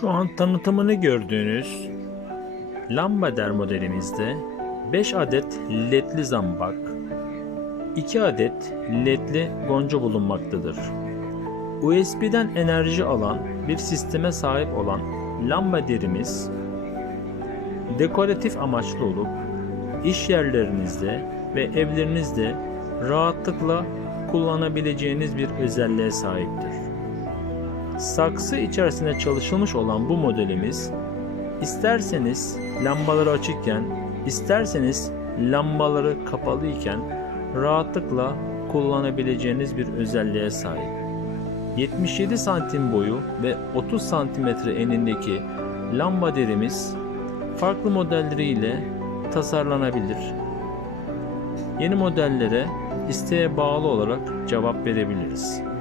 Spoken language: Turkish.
Şu an tanıtımını gördüğünüz Lambader modelimizde 5 adet ledli zambak, 2 adet ledli gonca bulunmaktadır. USB'den enerji alan bir sisteme sahip olan lambaderimiz dekoratif amaçlı olup iş yerlerinizde ve evlerinizde rahatlıkla kullanabileceğiniz bir özelliğe sahiptir. Saksı içerisinde çalışılmış olan bu modelimiz isterseniz lambaları açıkken, isterseniz lambaları kapalı iken rahatlıkla kullanabileceğiniz bir özelliğe sahip. 77 santim boyu ve 30 santimetre enindeki lamba derimiz farklı modelleriyle tasarlanabilir. Yeni modellere isteğe bağlı olarak cevap verebiliriz.